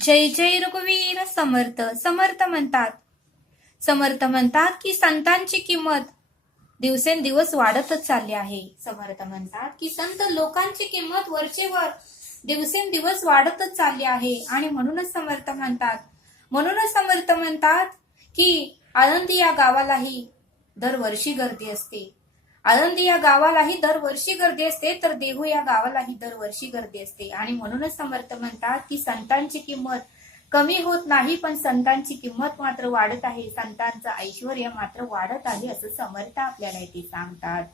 जय जय रघुवीर समर्थ. समर्थ म्हणतात की संतांची किंमत दिवसेंदिवस वाढतच चालली आहे. समर्थ म्हणतात की संत लोकांची किंमत वरचेवर दिवसेंदिवस वाढतच चालली आहे. आणि म्हणूनच समर्थ म्हणतात की आळंदी या गावालाही दरवर्षी गर्दी असते. तर देहू या गावालाही दरवर्षी गर्दी असते. आणि म्हणूनच समर्थ म्हणतात की संतांची किंमत कमी होत नाही, पण संतांची किंमत मात्र वाढत आहे. संतांचं ऐश्वर्य मात्र वाढत आहे, असं समर्थ आपल्याला इथे सांगतात.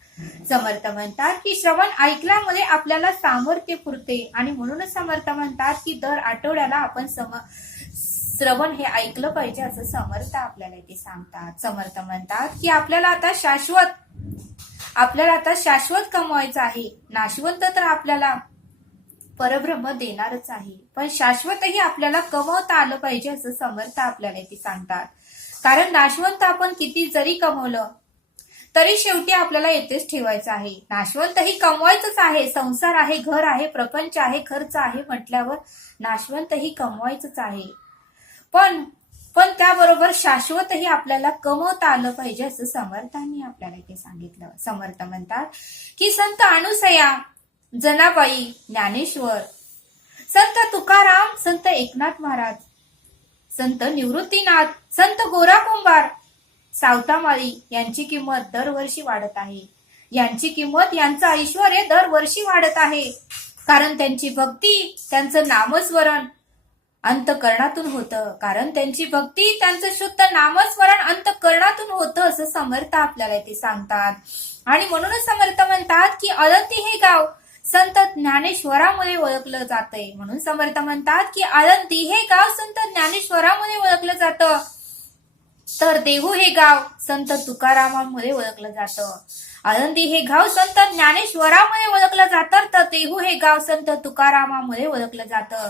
समर्थ म्हणतात की श्रवण ऐकल्यामुळे आपल्याला सामर्थ्य पुरते. आणि म्हणूनच समर्थ म्हणतात की दर आठवड्याला आपण श्रवण हे ऐकलं पाहिजे, असं समर्थ आपल्याला इथे सांगतात. समर्थ म्हणतात की आपल्याला आता शाश्वत कमवायचं आहे. नाशवंत तर आपल्याला परब्रह्म देणारच आहे, पण शाश्वतही आपल्याला कमवता आलं पाहिजे, असं समर्थ आपल्याला इथे सांगतात. कारण नाशवंत आपण किती जरी कमवलं तरी शेवटी आपल्याला येथेच ठेवायचं आहे. नाशवंतही कमवायचंच आहे. संसार आहे, घर आहे, प्रपंच आहे, खर्च आहे म्हटल्यावर नाशवंतही कमवायचंच आहे. पण त्याबरोबर शाश्वतही आपल्याला कमवता आलं पाहिजे, असं समर्थांनी आपल्याला इथे सांगितलं. समर्थ म्हणतात की संत अनुसया, जनाबाई, ज्ञानेश्वर, संत तुकाराम, संत एकनाथ महाराज, संत निवृत्तीनाथ, संत गोरा कुंभार, सावतामाळी यांची किंमत दरवर्षी वाढत आहे. यांचं ऐश्वर्य दरवर्षी वाढत आहे. कारण त्यांची भक्ती, त्यांचं नामस्मरण अंतःकरणातून होतं. त्यांचं शुद्ध नामस्मरण अंतःकरणातून होतं, असं समर्थ आपल्याला इथे सांगतात. आणि म्हणूनच समर्थ म्हणतात की आळंदी हे गाव संत ज्ञानेश्वरामुळे ओळखलं जातंय. म्हणून समर्थ म्हणतात की आळंदी हे गाव संत ज्ञानेश्वरामुळे ओळखलं जातं. तर देहू हे गाव संत तुकारामांमुळे ओळखलं जातं. आळंदी हे गाव संत ज्ञानेश्वरामुळे ओळखलं जातं, तर देहू हे गाव संत तुकारामामुळे ओळखलं जातं.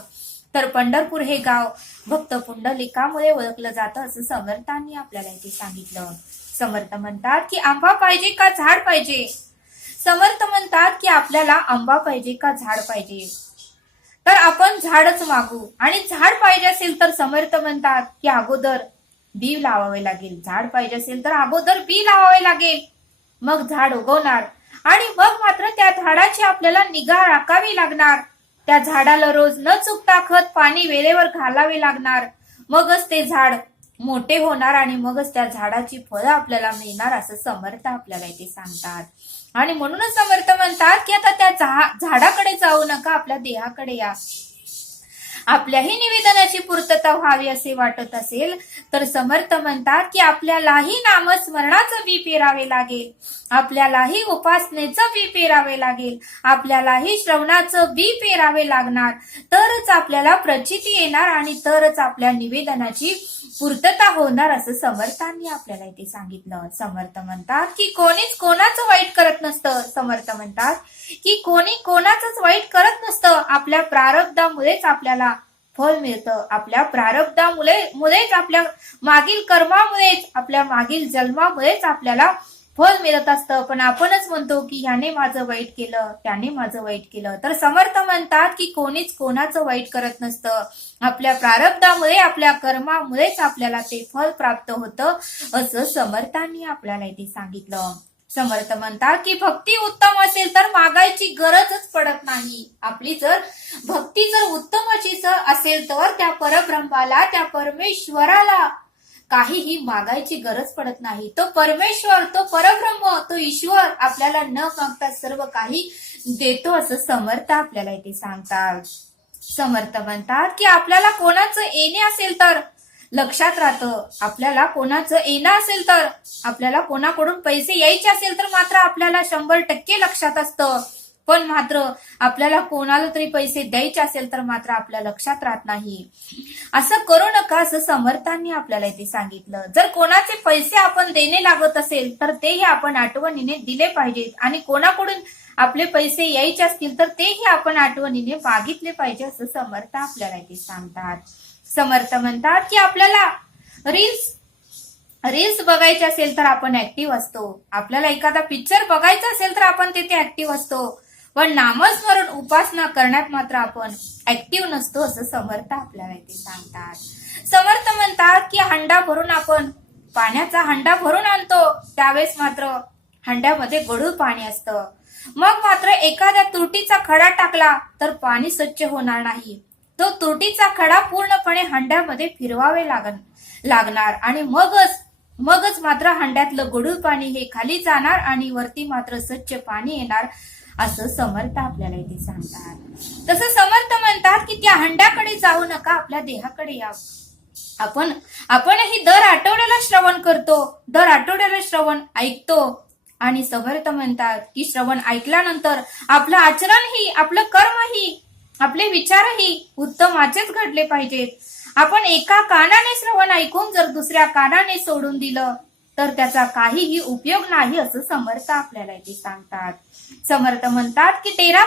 तर पंढरपूर हे गाव भक्त पुंडलिकामुळे ओळखलं जातं, असं समर्थांनी आपल्याला इथे सांगितलं. समर्थ म्हणतात की आंबा पाहिजे का झाड पाहिजे? समर्थ म्हणतात की आपल्याला आंबा पाहिजे का झाड पाहिजे? तर आपण झाडच मागू. आणि झाड पाहिजे असेल तर समर्थ म्हणतात की अगोदर बी लावावे लागेल. झाड पाहिजे असेल तर अगोदर बी लावावे लागेल, मग झाड उगवणार. आणि मग मात्र त्या झाडाची आपल्याला निगा राखावी लागणार. त्या झाडाला रोज न चुकता खत पाणी वेळेवर घालावे लागणार. मगच ते झाड मोठे होणार आणि मगच त्या झाडाची फळं आपल्याला मिळणार, असं समर्थ आपल्याला इथे सांगतात. आणि म्हणूनच समर्थ म्हणतात की आता त्या झाडाकडे जाऊ नका, आपल्या देहाकडे या. आपल्याही निवेदनाची पूर्तता व्हावी असे वाटत असेल तर समर्थ म्हणतात की आपल्यालाही नामस्मरणाचं बी पेरावे लागेल, आपल्यालाही उपासनेचं बी पेरावे लागेल, आपल्यालाही श्रवणाचं बी पेरावे लागणार. तरच आपल्याला प्रचिती येणार आणि तरच आपल्या निवेदनाची पूर्तता होणार, असं समर्थांनी आपल्याला इथे सांगितलं. समर्थ म्हणतात की कोणीच कोणाचं वाईट करत नसतं. समर्थ म्हणतात की कोणी कोणाचंच वाईट करत नसतं. आपल्या प्रारब्धामुळेच आपल्याला फळ मिळतं. आपल्या प्रारब्धामुळेच, आपल्या मागील कर्मामुळेच, आपल्या मागील जन्मामुळेच आपल्याला फळ मिळत असतं. पण आपणच म्हणतो की ह्याने माझं वाईट केलं, त्याने माझं वाईट केलं. तर समर्थ म्हणतात की कोणीच कोणाचं वाईट करत नसतं. आपल्या प्रारब्धामुळे, आपल्या कर्मामुळेच आपल्याला ते फळ प्राप्त होतं, असं समर्थांनी आपल्याला इथे सांगितलं. समर्थ म्हणतात की भक्ती उत्तम असेल तर मागायची गरजच पडत नाही. आपली जर भक्ती उत्तमाची असेल तर त्या परब्रह्माला, त्या परमेश्वराला काहीही मागायची गरज पडत नाही. तो परमेश्वर, तो परब्रह्म, तो ईश्वर आपल्याला न मागता सर्व काही देतो, असं समर्थ आपल्याला इथे सांगतात. समर्थ म्हणतात की आपल्याला कोणाचं येणे असेल तर लक्षात राहतं. आपल्याला कोणाचं येणं असेल तर, आपल्याला कोणाकडून पैसे यायचे असेल तर मात्र आपल्याला 100% लक्षात असतं. पण मात्र आपल्याला कोणाला तरी पैसे द्यायचे असेल तर मात्र आपल्या लक्षात राहत नाही. असं करू नका, असं समर्थांनी आपल्याला इथे सांगितलं. जर कोणाचे पैसे आपण देणे लागत असेल तर तेही आपण आठवणीने दिले पाहिजेत. आणि कोणाकडून आपले पैसे यायचे असतील तर तेही आपण आठवणीने मागितले पाहिजे, असं समर्थ आपल्याला इथे सांगतात. समर्थ म्हणतात की आपल्याला रील्स बघायचे असेल तर आपण ऍक्टिव्ह असतो. आपल्याला एखादा पिक्चर बघायचा असेल तर आपण तिथे ऍक्टिव्ह असतो. पण नामस्मरण उपासना करण्यात मात्र आपण ऍक्टिव्ह नसतो असं समर्थ आपल्याला इथे सांगतात. समर्थ म्हणतात की हंडा भरून आपण पाण्याचा हंडा भरून आणतो, त्यावेळेस मात्र हंड्यामध्ये गढूळ पाणी असतं. मग मात्र एखाद्या तुरटीचा खडा टाकला तर पाणी स्वच्छ होणार नाही. तो तुरटीचा खडा पूर्णपणे हंड्यामध्ये फिरवावे लागणार आणि मगच मात्र हंड्यातलं गढूळ पाणी हे खाली जाणार आणि वरती मात्र स्वच्छ पाणी येणार असं समर्थ आपल्याला इथे सांगतात. तसं समर्थ म्हणतात की त्या हंड्याकडे जाऊ नका, आपल्या देहाकडे या. आपणही दर आठवड्याला श्रवण करतो, दर आठवड्याला श्रवण ऐकतो आणि समर्थ म्हणतात की श्रवण ऐकल्यानंतर आपलं आचरणही, आपलं कर्मही, आपले विचारही उत्तमाचेच घडले पाहिजेत. आपण एका कानाने श्रवण ऐकून जर दुसऱ्या कानाने सोडून दिलं तर त्याचा काहीही उपयोग नाही असं समर्थ आपल्याला इथे सांगतात. समर्थ म्हणतात की डेरा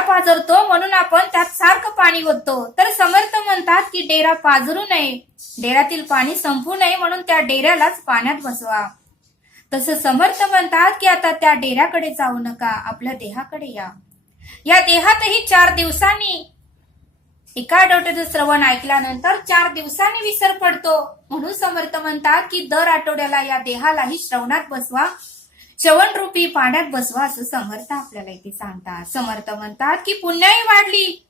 पाजरतो म्हणून आपण त्यात सारखं पाणी ओततो, तर समर्थ म्हणतात की डेरा पाजरू नये, डेऱ्यातील पाणी संपू नये म्हणून त्या डेऱ्यालाच पाण्यात बसवा. तसं समर्थ म्हणतात की आता त्या डेऱ्याकडे जाऊ नका, आपल्या देहाकडे या. या देहातही 4 दिवसांनी, एका आठवड्याचं श्रवण ऐकल्यानंतर 4 दिवसांनी विसर पडतो, म्हणून समर्थ म्हणतात की दर आठवड्याला या देहालाही श्रवणात बसवा, श्रवण रूपी पाण्यात बसवा असं समर्थ आपल्याला इथे सांगतात. समर्थ म्हणतात की पुण्याई वाढली,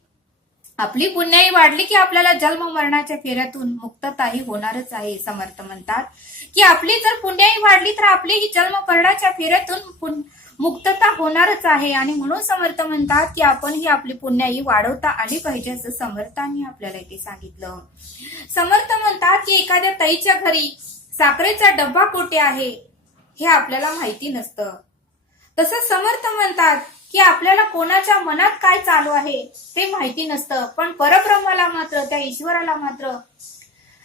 आपली पुण्याई वाढली की आपल्याला जन्म मरणाच्या फेऱ्यातून मुक्तताही होणारच आहे. समर्थ म्हणतात की आपली जर पुण्याई वाढली तर आपली ही जन्म मरणाच्या फेऱ्यातून मुक्तता होणारच आहे आणि म्हणून समर्थ म्हणतात की आपण ही आपली पुण्याई वाढवता आली पाहिजे असं समर्थांनी आपल्याला इथे सांगितलं. समर्थ म्हणतात की एखाद्या ताईच्या घरी साखरेचा डब्बा कुठे आहे हे आपल्याला माहिती नसतं. तसंच समर्थ म्हणतात की आपल्याला कोणाच्या मनात काय चालू आहे ते माहिती नसतं, पण परब्रह्माला मात्र, त्या ईश्वराला मात्र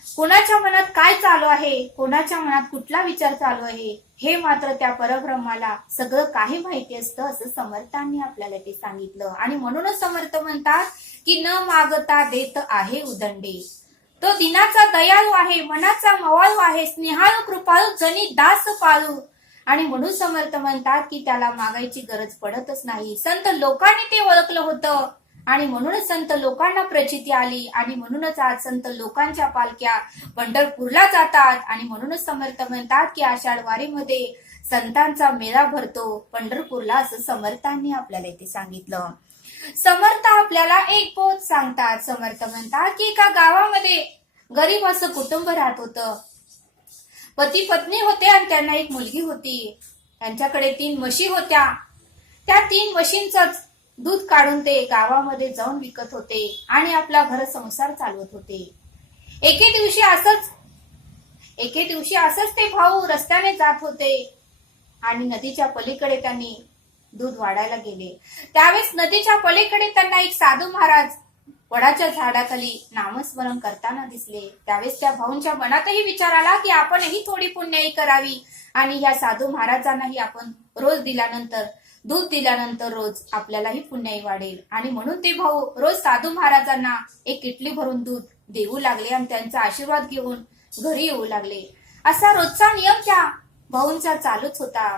कोणाच्या मनात काय चालू आहे, कोणाच्या मनात कुठला विचार चालू आहे हे मात्र त्या परब्रह्माला सगळं काही माहिती असतं असं समर्थांनी आपल्याला ते सांगितलं. आणि म्हणूनच समर्थ म्हणतात की न मागता देत आहे उदंडे, तो दिनाचा दयाळू आहे, मनाचा मवाळू आहे, स्नेहाळू कृपाळू जनी दास पाळू. आणि म्हणून समर्थ म्हणतात की त्याला मागायची गरज पडतच नाही. संत लोकांनी ते ओळखलं होतं आणि म्हणूनच संत लोकांना प्रचिती आली आणि म्हणूनच आज संत लोकांच्या पालख्या पंढरपूरला जातात. आणि म्हणूनच समर्थ म्हणतात की आषाढ वारीमध्ये संतांचा मेळा भरतो पंढरपूरला असं समर्थांनी आपल्याला इथे सांगितलं. समर्थ आपल्याला एक बोध सांगतात. समर्थ म्हणतात की एका गावामध्ये गरीब असं कुटुंब राहत होतं. पती पत्नी होते आणि त्यांना एक मुलगी होती. त्यांच्याकडे 3 म्हशी होत्या. त्या 3 म्हशींचंच दूध काढून ते गावामध्ये जाऊन विकत होते आणि आपला घर संसार चालवत होते. एके दिवशी असंच ते भाऊ रस्त्याने जात होते आणि नदीच्या पलीकडे त्यांनी दूध वाढायला गेले. त्यावेळेस नदीच्या पलीकडे त्यांना एक साधू महाराज वडाच्या झाडाखाली नामस्मरण करताना दिसले. त्यावेळेस त्या भाऊंच्या मनातही विचार आला की आपणही थोडी पुण्याई करावी आणि या साधू महाराजांनाही आपण दूध दिल्यानंतर रोज आपल्यालाही पुण्याई वाढेल. आणि म्हणून ते भाऊ रोज साधू महाराजांना एक किटली भरून दूध देऊ लागले आणि त्यांचा आशीर्वाद घेऊन घरी येऊ लागले. असा रोजचा नियम त्या भाऊंचा चालूच होता.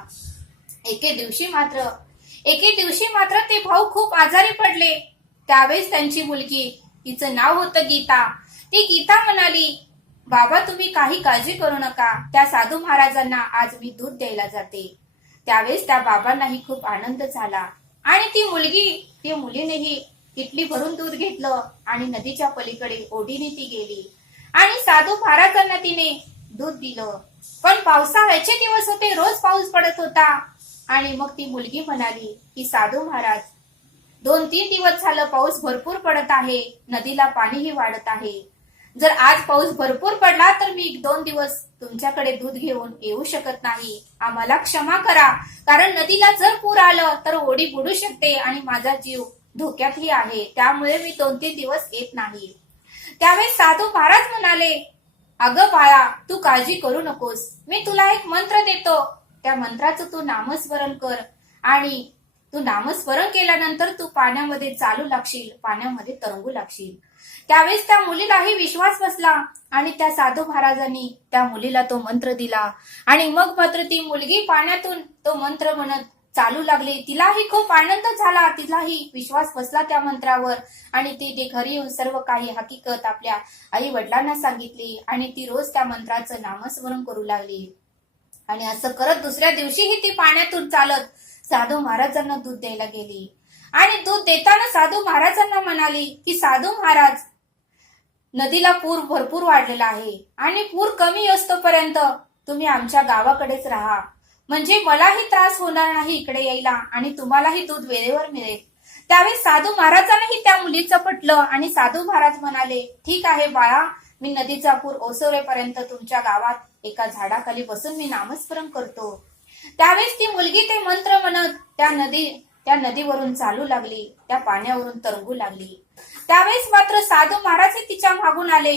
एके दिवशी मात्र ते भाऊ खूप आजारी पडले. त्यावेळेस त्यांची मुलगी, तिचं नाव होतं गीता, ती गीता म्हणाली, बाबा तुम्ही काही काळजी करू नका, त्या साधू महाराजांना आज मी दूध द्यायला जाते. त्यावेळेस त्या बाबांनाही खूप आनंद झाला आणि ती मुलीनेही किटली भरून दूध घेतलं आणि नदीच्या पलीकडे ओढीने ती गेली आणि साधू महाराजांना तिने दूध दिलं. पण पावसाळ्याचे दिवस होते, रोज पाऊस पडत होता आणि मग ती मुलगी म्हणाली की साधू महाराज 2-3 दिवस झालं पाऊस भरपूर पडत आहे, नदीला पाणीही वाढत आहे. जर आज पाऊस भरपूर पडला तर मी 2 दिवस तुमच्याकडे दूध घेऊन येऊ शकत नाही. आम्हाला क्षमा करा, कारण नदीला जर पूर आलं तर ओढी बुडू शकते आणि माझा जीव धोक्यातही आहे, त्यामुळे मी 2-3 दिवस येत नाही. त्यावेळेस साधू महाराज म्हणाले, अगं बाळा तू काळजी करू नकोस, मी तुला एक मंत्र देतो, त्या मंत्राचं तू नामस्मरण कर आणि तू नामस्मरण केल्यानंतर तू पाण्यामध्ये चालू लागशील, पाण्यामध्ये तरंगू लागशील. त्यावेळेस त्या मुलीलाही विश्वास बसला आणि त्या साधू महाराजांनी त्या मुलीला तो मंत्र दिला आणि मग मात्र ती मुलगी पाण्यातून तो मंत्र म्हणत चालू लागले. तिलाही खूप आनंद झाला, तिलाही विश्वास बसला त्या मंत्रावर आणि ती घरी येऊन सर्व काही हकीकत आपल्या आई वडिलांना सांगितली आणि ती रोज त्या मंत्राचं नामस्मरण करू लागली. आणि असं करत दुसऱ्या दिवशीही ती पाण्यातून चालत साधू महाराजांना दूध द्यायला गेली आणि दूध देताना साधू महाराजांना म्हणाली की साधू महाराज, नदीला पूर भरपूर वाढलेला आहे आणि पूर कमी असतोपर्यंत तुम्ही आमच्या गावाकडेच राहा, म्हणजे मलाही त्रास होणार नाही इकडे यायला आणि तुम्हालाही दूध वेळेवर मिळेल. त्यावेळी साधू महाराजांनाही त्या मुलीचं पटलं आणि साधू महाराज म्हणाले, ठीक आहे बाळा, मी नदीचा पूर ओसरेपर्यंत तुमच्या गावात एका झाडाखाली बसून मी नामस्मरण करतो. त्यावेळेस ती मुलगी ते मंत्र म्हणत त्या नदीवरून चालू लागली, त्या पाण्यावरून तरंगू लागली. त्यावेळेस मात्र साधू महाराज तिच्या मागून आले,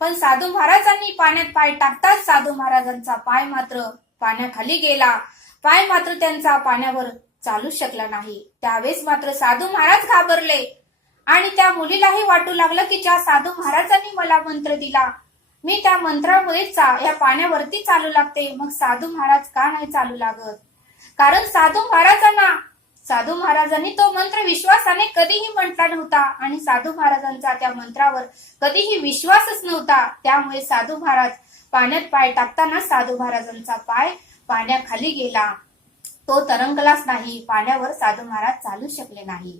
पण साधू महाराजांनी पाण्यात पाय टाकताच साधू महाराजांचा पाय मात्र पाण्याखाली गेला. पाय मात्र त्यांचा पाण्यावर चालू शकला नाही. त्यावेळेस मात्र साधू महाराज घाबरले आणि त्या मुलीलाही वाटू लागलं की ज्या साधू महाराजांनी मला मंत्र दिला, मी त्या मंत्रामुळे या पाण्यावरती चालू लागते, मग साधू महाराज का नाही चालू लागत? कारण साधू महाराजांनी तो मंत्र विश्वासाने कधीही म्हटला नव्हता आणि साधू महाराजांचा त्या मंत्रावर कधीही विश्वासच नव्हता. त्यामुळे साधू महाराज पाण्यात पाय टाकताना साधू महाराजांचा पाय पाण्याखाली गेला, तो तरंगलाच नाही, पाण्यावर साधू महाराज चालू शकले नाही.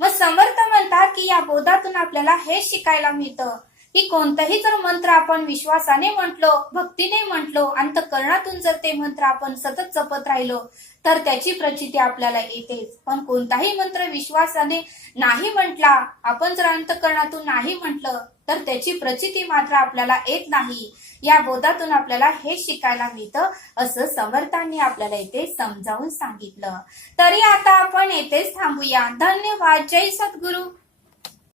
मग समर्थ म्हणतात की या बोधातून आपल्याला हे शिकायला मिळतं की कोणताही जर मंत्र आपण विश्वासाने म्हटलो, भक्तीने म्हटलो, अंतःकरणातून जर ते मंत्र आपण सतत जपत राहिलो तर त्याची प्रचिती आपल्याला येतेच. पण कोणताही मंत्र विश्वासाने नाही म्हटला, आपण जर अंतःकरणातून नाही म्हटलं तर त्याची प्रचिती मात्र आपल्याला येत नाही. या बोधातून आपल्याला हे शिकायला मिळतं असं समर्थांनी आपल्याला इथे समजावून सांगितलं. तरी आता आपण येथेच थांबूया. धन्यवाद. जय सद्गुरु.